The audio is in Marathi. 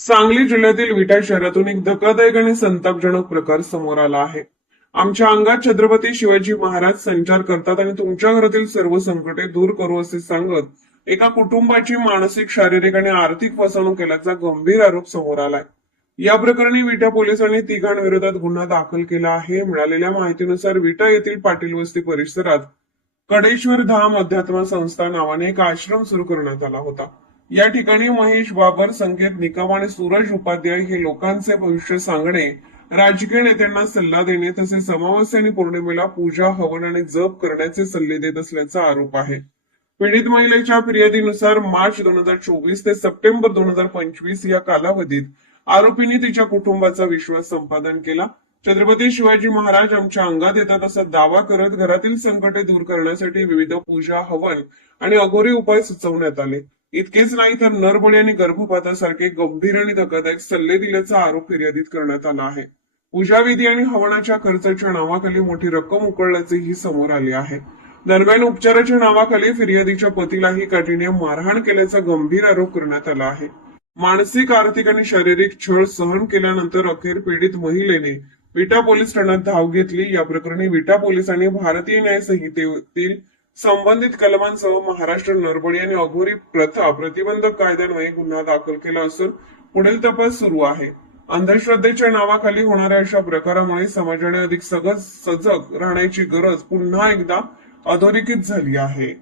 सांगली जिल्ह्यातील विटा शहरातून एक धक्कादायक आणि संतापजनक प्रकार समोर आला आहे। आमच्या अंगात छत्रपती शिवाजी महाराज संचार करतात आणि तुमच्या घरातील सर्व संकटे दूर करू असे सांगत एका कुटुंबाची मानसिक, शारीरिक आणि आर्थिक फसवणूक केल्याचा गंभीर आरोप समोर आलाय। या प्रकरणी विटा पोलिसांनी तिघांविरोधात गुन्हा दाखल केला आहे। मिळालेल्या माहितीनुसार विटा येथील पाटील वस्ती परिसरात कडेश्वर धाम अध्यात्म संस्था नावाने एक आश्रम सुरू करण्यात आला होता। या ठिकाणी महेश बाबर, संकेत निकम आणि सूरज उपाध्याय हे लोकांचे भविष्य सांगणे, राजकीय नेत्यांना सल्ला देणे तसेच अमावस्या आणि पौर्णिमेला पूजा, हवन आणि जप करण्याचे सल्ले देत असल्याचा आरोप आहे। पीडित महिलेच्या फिर्यादीनुसार मार्च 2024 ते सप्टेंबर 2025 या कालावधीत आरोपींनी तिच्या कुटुंबाचा विश्वास संपादन केला। छत्रपती शिवाजी महाराज आमच्या अंगात येतात असा दावा करत घरातील संकटे दूर करण्यासाठी विविध पूजा, हवन आणि अघोरी उपाय सुचवण्यात आले। इतकेच नाही तर नरबळी आणि गर्भपातासारखे गंभीर आणि धक्कादायक सल्ले दिल्याचा आरोप फिर्यादीत करण्यात आला आहे। पूजाविधी आणि हवनाच्या खर्चाच्या नावाखाली मोठी रक्कम उकळल्याचेही समोर आले आहे। दरम्यान उपचाराच्या नावाखाली फिर्यादीच्या पतीलाही काठीने मारहाण केल्याचा गंभीर आरोप करण्यात आला आहे। मानसिक, आर्थिक आणि शारीरिक छळ सहन केल्यानंतर अखेर पीडित महिलेने विटा पोलीस ठाण्यात धाव घेतली। या प्रकरणी विटा पोलिसांनी भारतीय न्याय संहितेतील संबंधित कलमांसह महाराष्ट्र नरबळी आणि अघोरी प्रथा प्रतिबंधक कायद्यान्वये गुन्हा दाखल केला असून पुढील तपास सुरू आहे। अंधश्रद्धेच्या नावाखाली होणाऱ्या अशा प्रकारामुळे समाजाने अधिक सजग राहण्याची गरज पुन्हा एकदा अधोरेखित झाली आहे।